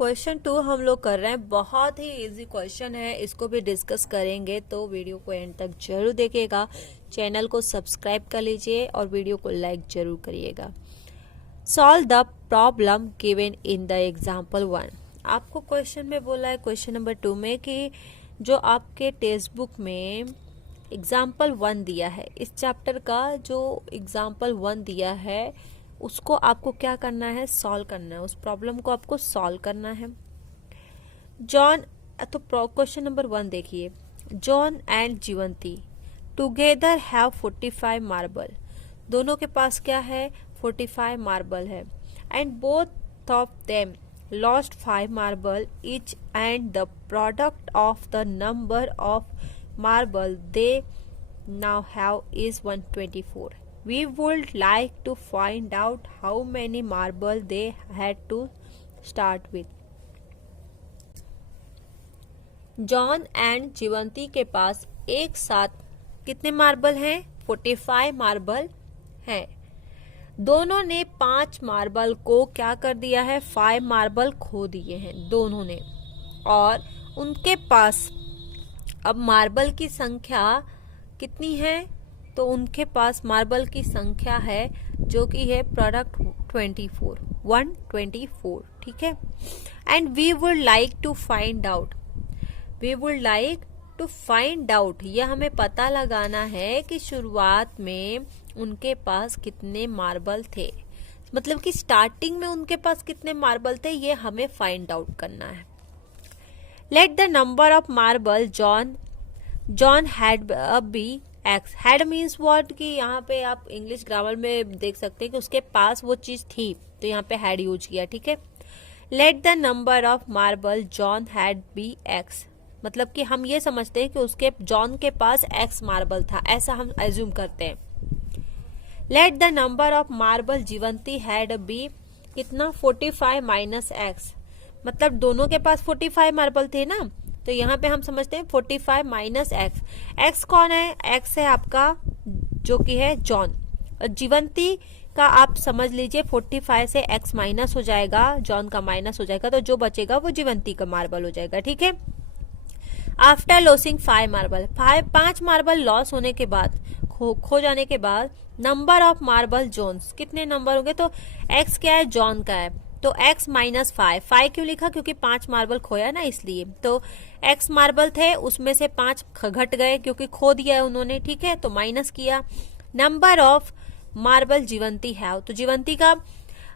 Question 2 हम लोग कर रहे हैं। बहुत ही इजी क्वेश्चन है, इसको भी डिस्कस करेंगे, तो वीडियो को एंड तक जरूर देखिएगा। चैनल को सब्सक्राइब कर लीजिए और वीडियो को लाइक जरूर करिएगा। Solve the problem given in the example 1। आपको क्वेश्चन में बोला है क्वेश्चन नंबर 2 में कि जो आपके टेक्स्ट बुक में एग्जाम्पल 1 दिया है, इस चैप्टर का जो एग्जाम्पल 1 दिया है उसको आपको क्या करना है, सॉल्व करना है। उस प्रॉब्लम को आपको सॉल्व करना है। जॉन, तो क्वेश्चन नंबर 1 देखिए। John and Jeevanti together have 45 marble. दोनों के पास क्या है, 45 मार्बल है। And both of them lost 5 marble each and the product of the number of marble they now have is 124. We would like to find out how many marble they had to start with. John and Jeevanti के पास एक साथ कितने marble हैं, 45 marble हैं। दोनों ने 5 marble को क्या कर दिया है, 5 मार्बल खो दिए हैं दोनों ने। और उनके पास अब मार्बल की संख्या कितनी है, तो उनके पास मार्बल की संख्या है जो कि है प्रोडक्ट 124, ठीक है। And we would like to find out, यह हमें पता लगाना है कि शुरुआत में उनके पास कितने मार्बल थे, मतलब कि स्टार्टिंग में उनके पास कितने मार्बल थे, ये हमें फाइंड आउट करना है। Let the number of marble John had be x. Had means what, कि यहाँ पे आप इंग्लिश ग्रामर में देख सकते हैं कि उसके पास वो चीज थी, तो यहाँ पे हैड यूज किया, ठीक है। Let the number of marble John had be x, मतलब कि हम ये समझते हैं कि उसके जॉन के पास एक्स मार्बल था, ऐसा हम एज्यूम करते हैं। Let the number of marble Jeevanti had be कितना, 45 माइनस एक्स, मतलब दोनों के पास 45 मार्बल थे ना, तो यहाँ पे हम समझते हैं 45 माइनस एक्स। एक्स कौन है, एक्स है आपका जो कि है जॉन। और जीवंती का आप समझ लीजिए 45 से एक्स माइनस हो जाएगा, जॉन का माइनस हो जाएगा, तो जो बचेगा वो जीवंती का मार्बल हो जाएगा, ठीक है। After losing 5 marble, 5 marble loss होने के बाद, खो जाने के बाद, नंबर ऑफ मार्बल जॉन्स, कितने नंबर होंगे, तो एक्स क्या है, जॉन का है, तो x माइनस 5 क्यों लिखा, क्योंकि 5 मार्बल खोया ना, इसलिए। तो x मार्बल थे, उसमें से 5 घट गए क्योंकि खो दिया है उन्होंने, ठीक है, तो माइनस किया। नंबर ऑफ मार्बल जीवंती है, तो जीवंती का,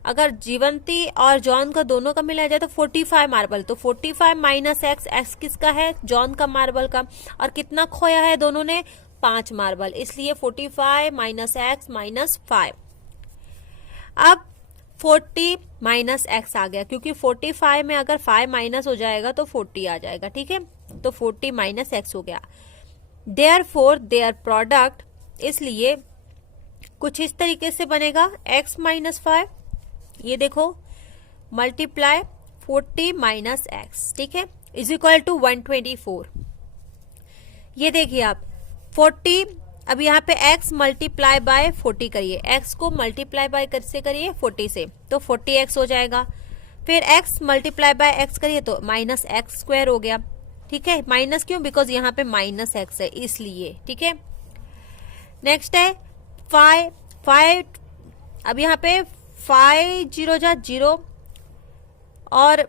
अगर जीवंती और जॉन का दोनों का मिला जाए तो 45 मार्बल, तो 45 माइनस एक्स किसका है, जॉन का मार्बल का। और कितना खोया है दोनों ने, 5 मार्बल, इसलिए 45 माइनस एक्स माइनस 5। अब 40 माइनस एक्स आ गया, क्योंकि 45 में अगर 5 माइनस हो जाएगा तो 40 आ जाएगा, ठीक है, तो 40 माइनस एक्स हो गया। देयरफॉर देयर प्रोडक्ट, इसलिए कुछ इस तरीके से बनेगा, x माइनस 5, ये देखो, मल्टीप्लाई 40 माइनस एक्स, ठीक है, इज इक्वल टू 124। ये देखिए आप 40, अब यहाँ पे x मल्टीप्लाई बाय 40 करिए, x को मल्टीप्लाई बाय कैसे करिए, 40 से, तो 40x हो जाएगा। फिर x मल्टीप्लाई बाय x करिए तो माइनस एक्स स्क्वायर हो गया, ठीक है। माइनस क्यों, बिकॉज यहाँ पे माइनस x है इसलिए, ठीक है। नेक्स्ट है 5, अब यहाँ पे 5 0 जा 0, और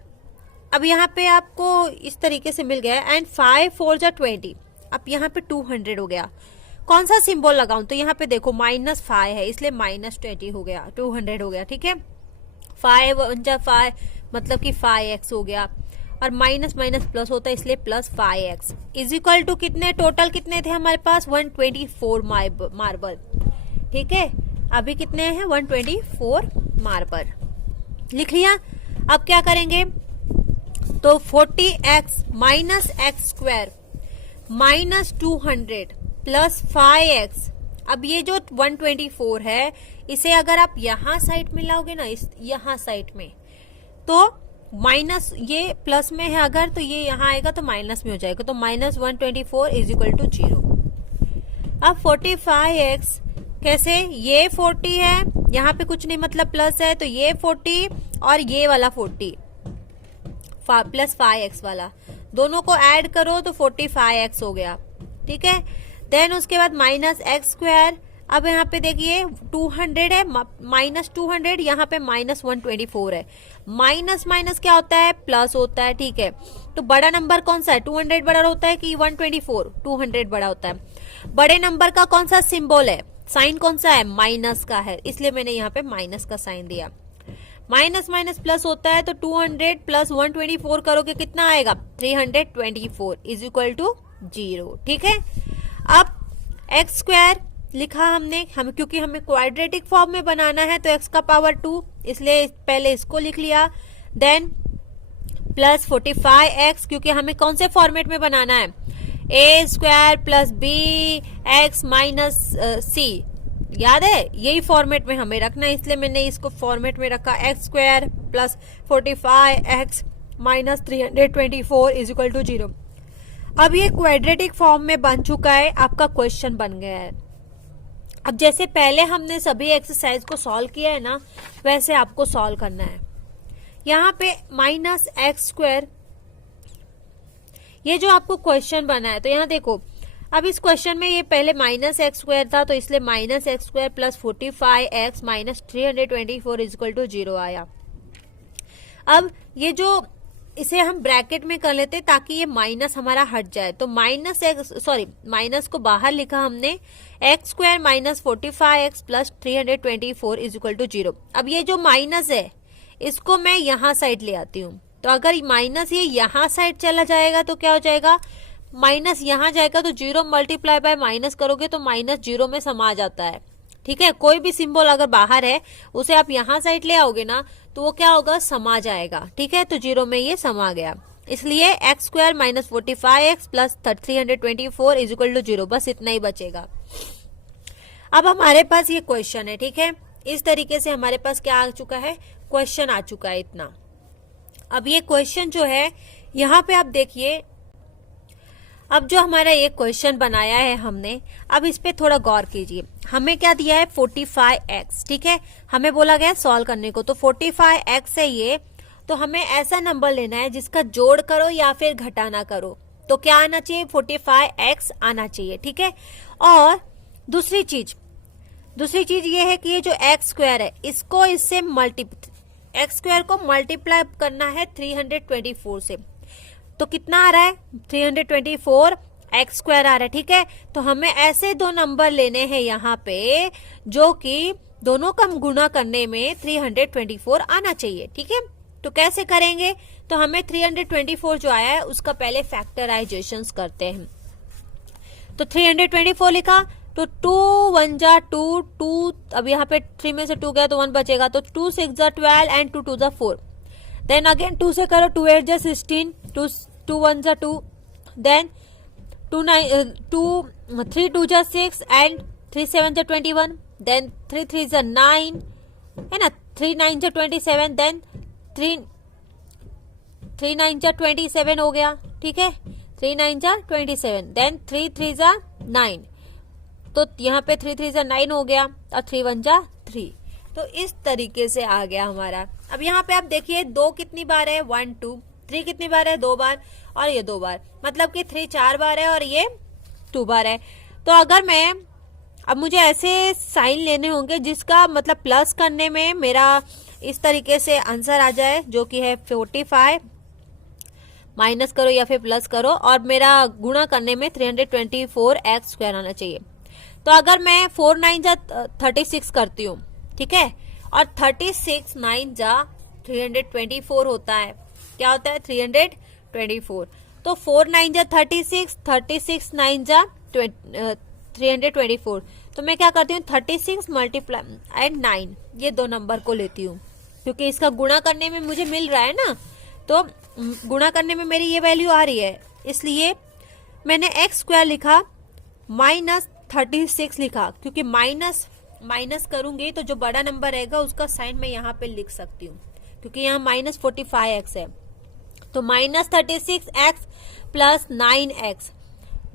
अब यहाँ पे आपको इस तरीके से मिल गया। एंड 5 4 जा 20, अब यहाँ पे 200 हो गया। कौन सा सिंबल लगाऊं, तो यहाँ पे देखो माइनस 5 है, इसलिए माइनस 20 हो गया, 200 हो गया, ठीक है। 5 1 5 मतलब कि 5x हो गया, और माइनस माइनस प्लस होता है, इसलिए plus 5x is equal to कितने, टोटल कितने थे हमारे पास, 124 मार्बल, ठीक है। अभी कितने हैं, 124 मार्बल लिख लिया। अब क्या करेंगे, तो 40x minus x square minus 200 plus 5x। अब ये जो 124 है, इसे अगर आप यहाँ साइड में लाओगे ना, इस यहाँ साइड में, तो माइनस, ये प्लस में है अगर, तो ये यहाँ आएगा तो माइनस में हो जाएगा, तो माइनस 124 इज इक्वल टू 0। अब 45x कैसे, ये 40 है, यहाँ पे कुछ नहीं मतलब प्लस है, तो ये 40 और ये वाला 40, प्लस 5x वाला, दोनों को ऐड करो तो 45x हो गया, ठीक है। देन उसके बाद माइनस एक्स स्क्वायर, अब यहाँ पे देखिए 200 है, माइनस 200, यहाँ पे माइनस 124 है। माइनस माइनस क्या होता है, प्लस होता है, ठीक है। तो बड़ा नंबर कौन सा है, 200 बड़ा होता है कि 124, 200 बड़ा होता है। बड़े नंबर का कौन सा सिंबल है, साइन कौन सा है, माइनस का है, इसलिए मैंने यहाँ पे माइनस का साइन दिया। माइनस माइनस प्लस होता है, तो 200 प्लस 124 करोगे कितना आएगा, 324 इज इक्वल टू 0, ठीक है। अब एक्स स्क्वायर लिखा हमने, क्योंकि हमें क्वाड्रेटिक फॉर्म में बनाना है तो x का पावर 2, इसलिए पहले इसको लिख लिया। देन प्लस 45x, क्योंकि हमें कौन से फॉर्मेट में बनाना है, a square plus b x minus c, याद है, यही फॉर्मेट में हमें रखना है, इसलिए मैंने इसको फॉर्मेट में रखा, x square plus 45x minus 324 is equal to 0। अब ये क्वाड्रेटिक फॉर्म में बन चुका है, आपका क्वेश्चन बन गया है। अब जैसे पहले हमने सभी एक्सरसाइज को सॉल्व किया है ना, वैसे आपको सॉल्व करना है। यहाँ पे माइनस एक्स स्क्वायर, ये जो आपको क्वेश्चन बना है, तो यहाँ देखो, अब इस क्वेश्चन में ये पहले माइनस एक्स स्क्वायर था, तो इसलिए minus x square plus 45x minus 324 is equal to 0 आया। अब ये जो इसे हम ब्रैकेट में कर लेते ताकि ये माइनस हमारा हट जाए, तो माइनस एक्स, सॉरी माइनस को बाहर लिखा हमने, x square minus 45x plus 324 is equal to 0। अब ये जो माइनस है इसको मैं यहाँ साइड ले आती हूँ, तो अगर माइनस ये यहाँ साइड चला जाएगा तो क्या हो जाएगा, माइनस यहाँ जाएगा, तो 0 मल्टीप्लाई बाय माइनस करोगे तो माइनस 0 में समा जाता है, ठीक है। कोई भी सिंबल अगर बाहर है उसे आप यहाँ साइड ले आओगे ना, तो वो क्या होगा, समा जाएगा, ठीक है। तो 0 में ये समा गया, इसलिए x square minus 45x plus 324 is equal to 0, बस इतना ही बचेगा। अब हमारे पास ये क्वेश्चन है, ठीक है। इस तरीके से हमारे पास क्या आ चुका है, क्वेश्चन आ चुका है इतना। अब ये क्वेश्चन जो है, यहाँ पे आप देखिए, अब जो हमारा ये क्वेश्चन बनाया है हमने, अब इस पे थोड़ा गौर कीजिए। हमें क्या दिया है, 45x, ठीक है। हमें बोला गया सॉल्व करने को, तो 45x है ये, तो हमें ऐसा नंबर लेना है जिसका जोड़ करो या फिर घटाना करो, तो क्या आना चाहिए, 45x आना चाहिए, ठीक है। और दूसरी चीज ये है कि ये जो एक्स स्क्वायर है, इसको इससे एक्स स्क्वायर को मल्टीप्लाई करना है 324 से, तो कितना आ रहा है, 324 एक्स स्क्वायर आ रहा है, ठीक है। तो हमें ऐसे दो नंबर लेने हैं यहाँ पे जो कि दोनों का गुणा करने में 324 आना चाहिए, ठीक है। तो कैसे करेंगे, तो हमें 324 जो आया है उसका पहले फैक्टराइजेशन करते हैं। तो 324 लिखा, तो 2 1 जा 2 2, अब यहाँ पे 3 में से 2 गया तो 1 बचेगा, तो 2 6 जा 12 एंड 2 2 जा 4। देन अगेन 2 से करो, 2 8 जा 16, 2 1 जा 2, देन 3 2 जा 6 एंड 3 7 जा 21, देन 3 3 जा 9 है ना, 3 9 जा 27, देन 3 9 जा 27 हो गया, ठीक है। 3 9 जा 27, देन 3 3 जा 9, तो यहाँ पे 3 3 जा 9 हो गया, और 3 1 जा 3, तो इस तरीके से आ गया हमारा। अब यहाँ पे आप देखिए 2 कितनी बार है, 1 2, 3 कितनी बार है, 2 बार, और ये 2 बार, मतलब कि 3 4 बार है और ये 2 बार है। तो अगर मैं, अब मुझे ऐसे साइन लेने होंगे जिसका मतलब प्लस करने में मेरा इस तरीके से आंसर आ जाए, जो कि है 45, माइनस करो या फिर प्लस करो, और मेरा गुणा करने में 324 एक्स स्क्वायर आना चाहिए। तो अगर मैं 4 9 जा 36 करती हूँ, ठीक है, और 36 9 जा 324 होता है, क्या होता है, 324, तो 4 9 जा 36, 36 9 जा 324, तो मैं क्या करती हूँ, 36 मल्टीप्लाई एंड 9, ये दो नंबर को लेती हूँ, क्योंकि इसका गुणा करने में मुझे मिल रहा है ना, तो गुणा करने में मेरी ये वैल्यू आ रही है, इसलिए मैंने एक्स स्क्वायर लिखा, माइनस 36 लिखा, क्योंकि माइनस करूंगी तो जो बड़ा नंबर रहेगा उसका साइन मैं यहाँ पे लिख सकती हूँ, क्योंकि यहाँ माइनस 45x है, तो minus 36x plus 9x,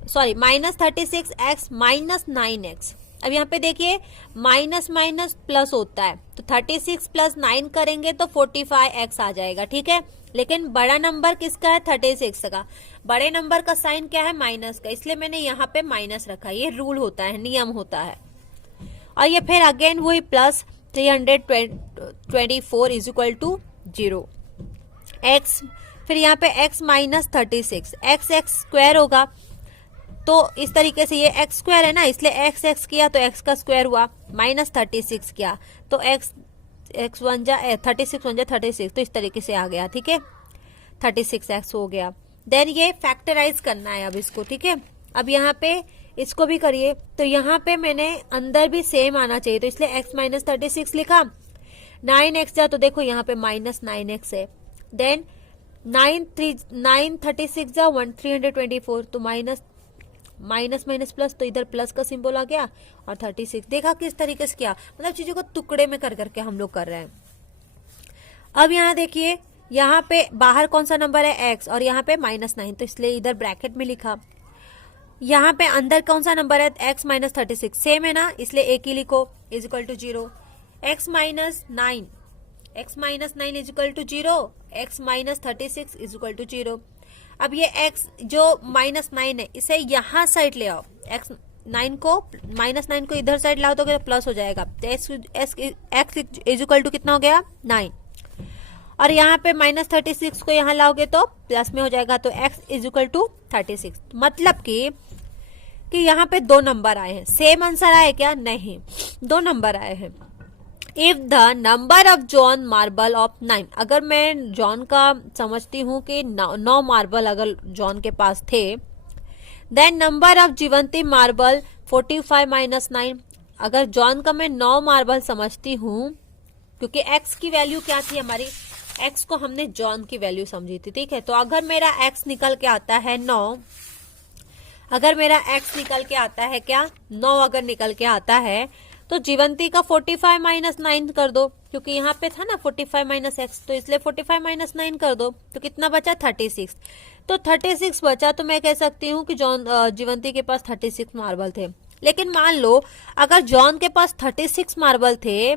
sorry minus 36x minus 9x, अब यहाँ पे देखिए माइनस माइनस प्लस होता है, तो 36 प्लस 9 करेंगे तो 45x आ जाएगा, ठीक है। लेकिन बड़ा नंबर किसका है, 36 का। बड़े नंबर का साइन क्या है, माइनस का, इसलिए मैंने यहाँ पे माइनस रखा। ये रूल होता है, नियम होता है। और ये फिर अगेन वही plus 324 is equal to 0 x, फिर यहाँ पे x माइनस 36, x स्क्वायर होगा, तो इस तरीके से ये x स्क्वायर है ना, इसलिए x किया तो x का स्क्वायर हुआ, माइनस 36 किया तो x 1 जा 36 1 जा 36, तो इस तरीके से आ गया, ठीक है, 36x हो गया। देन ये फैक्टराइज करना है अब इसको, ठीक है। अब यहाँ पे इसको भी करिए, तो यहाँ पे मैंने अंदर भी सेम आना चाहिए, तो इसलिए x माइनस 36 लिखा। 9x जा तो देखो यहाँ पे माइनस 9x है। देन 936 जा 324, तो माइनस माइनस प्लस, तो इधर प्लस का सिंबल आ गया, और 36। देखा किस तरीके से किया, मतलब चीजों को टुकड़े में कर करके हम लोग कर रहे हैं। अब यहाँ देखिए, यहाँ पे बाहर कौन सा नंबर है, x, और यहाँ पे -9, तो इसलिए इधर ब्रैकेट में लिखा। यहाँ पे अंदर कौन सा नंबर है, x माइनस 36, सेम है ना, इसलिए एक ही लिखो, is equal to 0। x minus 9 is equal to 0, x minus 36 is equal to 0। अब ये x जो -9 है, इसे यहाँ साइड ले आओ, -9 को इधर साइड लाओ तो प्लस हो जाएगा, तो x इज इक्वल टू कितना हो गया, 9। और यहाँ पे -36 को यहाँ लाओगे तो प्लस में हो जाएगा, तो x इज इक्वल टू 36। मतलब कि यहाँ पे दो नंबर आए हैं। सेम आंसर आए क्या, नहीं, दो नंबर आए हैं। If the number of John marble of 9, अगर मैं जॉन का समझती हूँ कि 9 मार्बल अगर जॉन के पास थे, then number of Jeevanti marble 45 minus 9, अगर जॉन का मैं 9 मार्बल समझती हूँ, क्योंकि x की वैल्यू क्या थी हमारी, x को हमने जॉन की वैल्यू समझी थी, ठीक है। तो अगर मेरा x निकल के आता है 9, अगर मेरा x निकल के आता है क्या, 9 अगर निकल के आता है, तो जीवंती का 45 माइनस 9 कर दो, क्योंकि यहाँ पे था ना 45 माइनस x, तो इसलिए 45 माइनस 9 कर दो, तो कितना बचा, 36। तो 36 बचा, तो मैं कह सकती हूँ कि जीवंती के पास 36 मार्बल थे। लेकिन मान लो अगर जॉन के पास 36 मार्बल थे,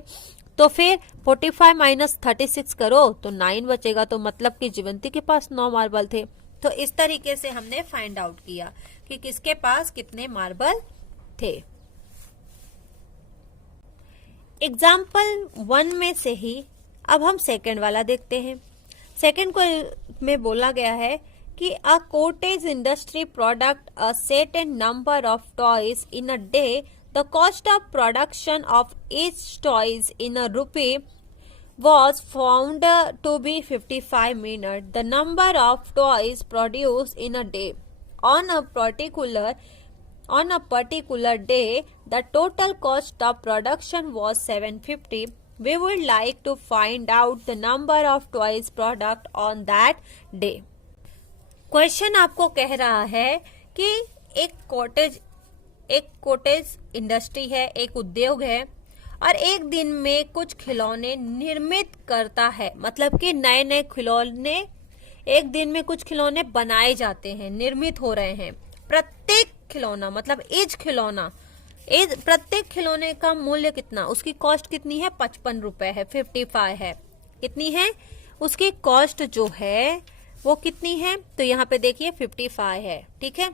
तो फिर 45 माइनस 36 करो तो 9 बचेगा, तो मतलब कि जीवंती के पास 9 मार्बल थे। तो इस तरीके से हमने फाइंड आउट किया कि किसके पास कितने मार्बल थे। एग्जाम्पल 1 में से ही अब हम सेकंड वाला देखते हैं। सेकंड को में बोला गया है कि a cottage industry product a set and number of toys in a day, the cost of production of each toys in a rupee was found to be 55 minutes. The number of toys produced in a day on a particular day, the total cost of production was 750. We would like to find out the number of toys product on that day. Question आपको कह रहा है कि एक cottage industry है, एक उद्योग है, और एक दिन में कुछ खिलौने निर्मित करता है, मतलब कि नए नए खिलौने, एक दिन में कुछ खिलौने बनाए जाते हैं, निर्मित हो रहे हैं। प्रत्येक खिलौना मतलब प्रत्येक खिलौने का मूल्य कितना, उसकी कॉस्ट कितनी है, 55 रुपए है, 55 है। कितनी है उसकी कॉस्ट जो है वो कितनी है, तो यहाँ पे देखिए 55 है, ठीक है।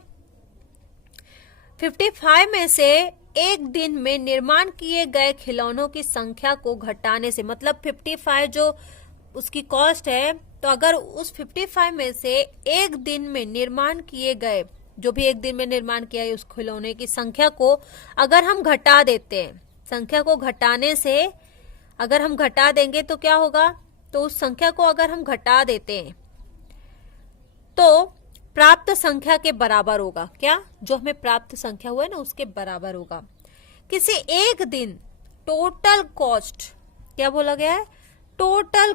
55 में से एक दिन में निर्माण किए गए खिलौनों की संख्या को घटाने से, मतलब 55 जो उसकी कॉस्ट है, तो अगर उस 55 में से एक दिन में निर्माण किए गए, जो भी एक दिन में निर्माण किया है उस खिलौने की संख्या को अगर हम घटा देते हैं, संख्या को घटाने से अगर हम घटा देंगे तो क्या होगा, तो उस संख्या को अगर हम घटा देते हैं तो प्राप्त संख्या के बराबर होगा। क्या, जो हमें प्राप्त संख्या हुआ है ना उसके बराबर होगा। किसी एक दिन टोटल कॉस्ट, क्या बोला गया है, टोटल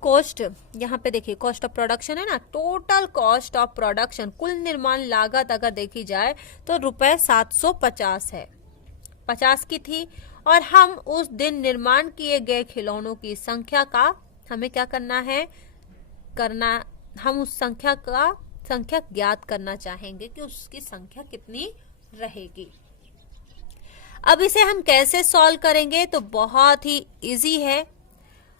कॉस्ट, यहाँ पे देखिए कॉस्ट ऑफ प्रोडक्शन है ना, टोटल कॉस्ट ऑफ प्रोडक्शन, कुल निर्माण लागत अगर देखी जाए तो रुपए 750 है, 50 की थी, और हम उस दिन निर्माण किए गए खिलौनों की संख्या का हमें क्या करना है, हम उस संख्या ज्ञात करना चाहेंगे कि उसकी संख्या कितनी रहेगी। अब इसे हम कैसे सॉल्व करेंगे, तो बहुत ही इजी है।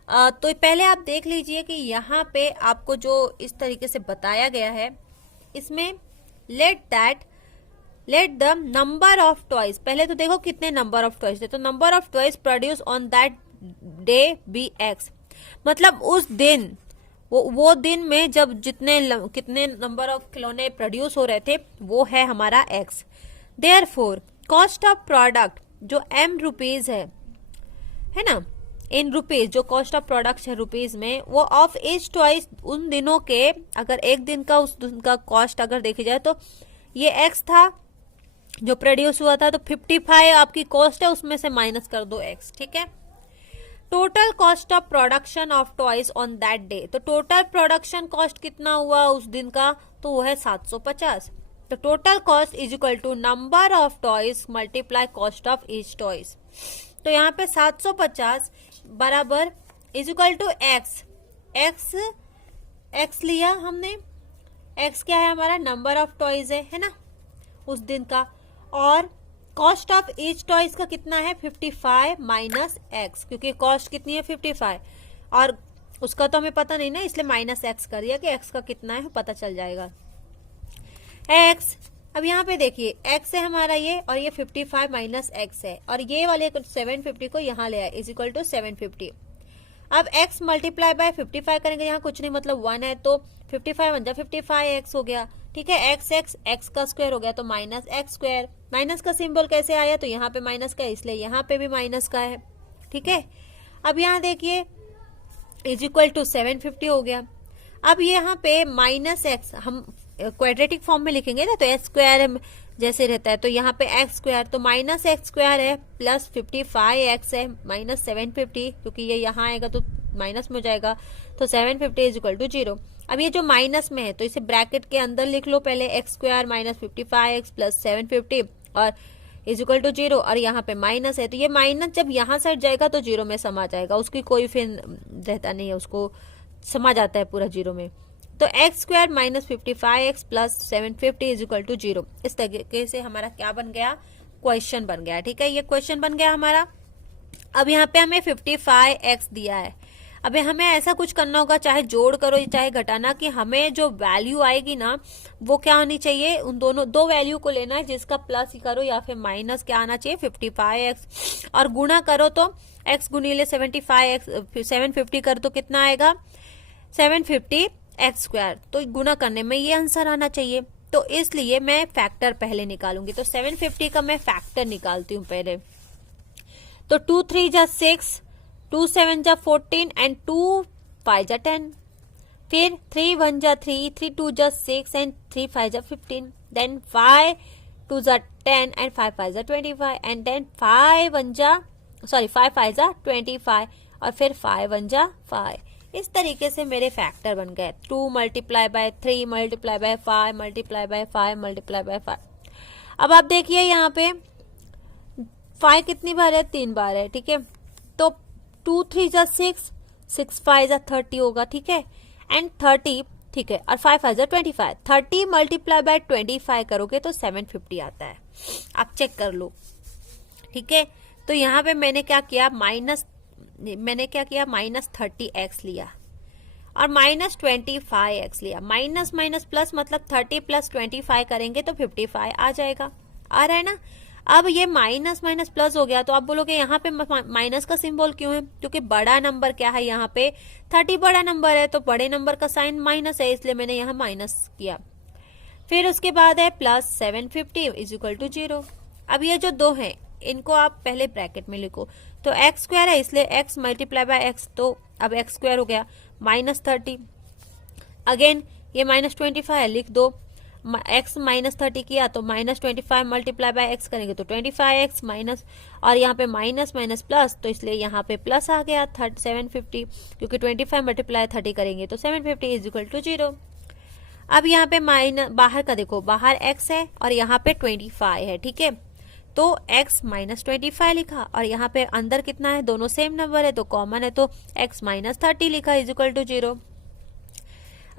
तो पहले आप देख लीजिए कि यहाँ पे आपको जो इस तरीके से बताया गया है, इसमें let the number of toys, पहले तो देखो कितने नंबर ऑफ टॉयज थे, तो number of toys produced on that day be x, मतलब उस दिन वो दिन में जब कितने नंबर ऑफ खिलौने प्रोड्यूस हो रहे थे वो है हमारा x. Therefore cost of product जो एम रुपीज है ना, इन रुपीज जो कॉस्ट ऑफ प्रोडक्ट है रुपीज में, वो ऑफ ईच टॉइस उन दिनों के, अगर एक दिन का उस दिन का कॉस्ट अगर देखी जाए तो ये एक्स था जो प्रोड्यूस हुआ था, तो 55 आपकी कॉस्ट है, उसमें से माइनस कर दो एक्स, ठीक है। Total cost of production of toys on that day, तो टोटल प्रोडक्शन कॉस्ट कितना हुआ उस दिन का, तो वो है 750। तो total cost is equal to number of toys multiply cost of each toys. तो यहाँ पे 750 बराबर is equal to x, x लिया हमने, एक्स क्या है हमारा, नंबर ऑफ टॉयज है ना उस दिन का, और कॉस्ट ऑफ ईच टॉयज का कितना है 55 माइनस एक्स, क्योंकि कॉस्ट कितनी है 55 और उसका तो हमें पता नहीं ना, इसलिए माइनस एक्स कर दिया कि एक्स का कितना है पता चल जाएगा। एक्स, अब यहाँ पे देखिए एक्स है हमारा ये, और ये 55 माइनस एक्स है, और ये वाले 750 को यहाँ ले आए इज इक्वल टू 750। अब x मल्टीप्लाई बाय 55 करेंगे, यहाँ कुछ नहीं मतलब 1 है, तो 55 बन जाए 55x हो गया, ठीक है। x का स्क्वायर हो गया तो माइनस एक्स स्क्वायर, माइनस का सिंबल कैसे आया, तो यहाँ पे माइनस का है इसलिए यहाँ पे भी माइनस का है, ठीक है। अब यहाँ देखिए इज इक्वल टू 750 हो गया। अब यहाँ पे माइनस एक्स हम क्वाड्रेटिक फॉर्म में लिखेंगे ना, तो एक्स स्क्वायर जैसे रहता है, तो यहाँ पे एक्स स्क्वायर, तो माइनस एक्स स्क्वायर है प्लस 55x है माइनस 750, क्योंकि ये यहाँ आएगा तो माइनस में हो जाएगा, तो 750 इज इक्वल टू 0। अब ये जो माइनस में है तो इसे ब्रैकेट के अंदर लिख लो पहले, x square minus 55x plus 750 और इज इक्वल टू 0, और यहाँ पे माइनस है, तो ये माइनस जब यहाँ साइड जाएगा तो 0 में समा जाएगा, उसकी कोई फिर रहता नहीं है, उसको समा जाता है पूरा 0 में। तो x square minus 55x plus 750 is equal to 0। इस तरीके से हमारा क्या बन गया, क्वेश्चन बन गया, ठीक है, ये क्वेश्चन बन गया हमारा। अब यहाँ पे हमें 55x दिया है, अब हमें ऐसा कुछ करना होगा, चाहे जोड़ करो चाहे घटाना, कि हमें जो वैल्यू आएगी ना वो क्या होनी चाहिए, उन दो वैल्यू को लेना है, जिसका प्लस करो या फिर माइनस क्या आना चाहिए 55x, और गुणा करो तो x गुणीले 75x 750 कर तो कितना आएगा 750 एक्स स्क्वायर, तो गुना करने में ये आंसर आना चाहिए। तो इसलिए मैं फैक्टर पहले निकालूंगी, तो 750 का मैं फैक्टर निकालती हूँ पहले। तो 2 3 जा 6, 2 7 जा 14 एंड 2 5 जा 10, फिर 3 1 जा 3, 3 2 जा 6 एंड 3 5 जा 15, देन 5 2 जा 10 एंड 5 5 जा 25 एंड देन 5 5 5 जा 25 और फिर 5 1 जा 5। इस तरीके से मेरे फैक्टर बन गए, 2 multiply by 3 multiply by 5 multiply by 5 multiply by 5। अब आप देखिए यहाँ पे 5 कितनी बार है, 3 बार है, ठीक है। तो 2 3 जा 6, 6 5 जा 30 होगा, ठीक है, एंड 30, ठीक है, और 5 5 जा 25, 30 मल्टीप्लाई बाय 25 करोगे तो 750 आता है, आप चेक कर लो, ठीक है। तो यहाँ पे मैंने क्या किया, माइनस 30x लिया और माइनस 25x लिया, माइनस माइनस प्लस मतलब 30 प्लस 25 करेंगे तो 55 आ जाएगा, आ रहा है ना। अब ये माइनस माइनस प्लस हो गया, तो आप बोलोगे यहाँ पे माइनस का सिंबल क्यों है, क्योंकि बड़ा नंबर क्या है, यहाँ पे 30 बड़ा नंबर है, तो बड़े नंबर का साइन माइनस है, इसलिए मैंने यहाँ माइनस किया। फिर उसके बाद है प्लस 750 इज इक्वल टू 0। अब ये जो दो है इनको आप पहले ब्रैकेट में लिखो, तो एक्स स्क्वायर है इसलिए एक्स मल्टीप्लाई बाय एक्स, तो अब एक्स स्क्वायर हो गया माइनस 30, अगेन ये माइनस 25 है, लिख दो, एक्स माइनस 30 किया तो माइनस 25 मल्टीप्लाई बाय एक्स करेंगे तो 25x माइनस, और यहाँ पे माइनस माइनस प्लस, तो इसलिए यहाँ पे प्लस आ गया 750, क्योंकि 25 मल्टीप्लाई 30 करेंगे तो 750 इज इक्वल टू 0। अब यहाँ पे माइनस बाहर का देखो, बाहर x है और यहाँ पे 25 है, ठीक है, तो x माइनस 25 लिखा, और यहाँ पे अंदर कितना है, दोनों सेम नंबर है तो कॉमन है, तो x माइनस 30 लिखा इज इक्वल टू 0।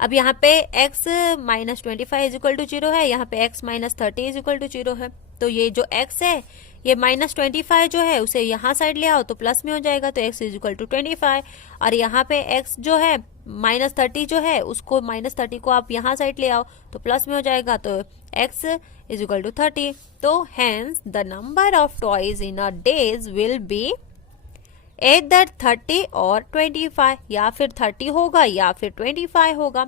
अब यहाँ पे x minus 25 is equal to 0 है, यहाँ पे x minus 30 is equal to 0 है, तो ये जो x है ये -25 जो है उसे यहाँ साइड ले आओ तो प्लस में हो जाएगा, तो x इज इक्वल टू 25। और यहाँ पे x जो है -30 जो है उसको -30 को आप यहाँ साइड ले आओ तो प्लस में हो जाएगा, तो x इज इक्वल टू 30। तो hence the number of toys in a days will be either 30 और 25, या फिर 30 होगा या फिर 25 होगा।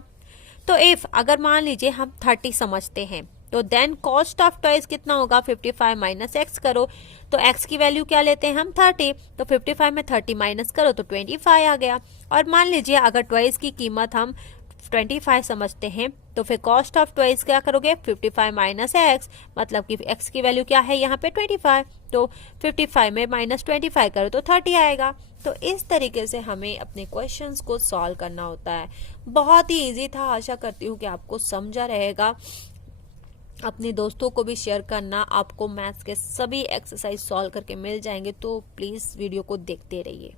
तो इफ अगर मान लीजिए हम 30 समझते हैं तो देन कॉस्ट ऑफ टॉयज कितना होगा, 55 माइनस एक्स करो, तो x की वैल्यू क्या लेते हैं हम 30, तो 55 में 30 माइनस करो तो 25 आ गया। और मान लीजिए अगर टॉयज की कीमत हम 25 समझते हैं तो फिर कॉस्ट ऑफ टॉयज क्या करोगे, 55 माइनस एक्स, मतलब कि x की वैल्यू क्या है यहाँ पे 25, तो 55 में -25 करो तो 30 आएगा। तो इस तरीके से हमें अपने क्वेश्चंस को सॉल्व करना होता है। बहुत ही इजी था, आशा करती हूँ कि आपको समझा रहेगा। अपने दोस्तों को भी शेयर करना, आपको मैथ्स के सभी एक्सरसाइज सॉल्व करके मिल जाएंगे, तो प्लीज़ वीडियो को देखते रहिए।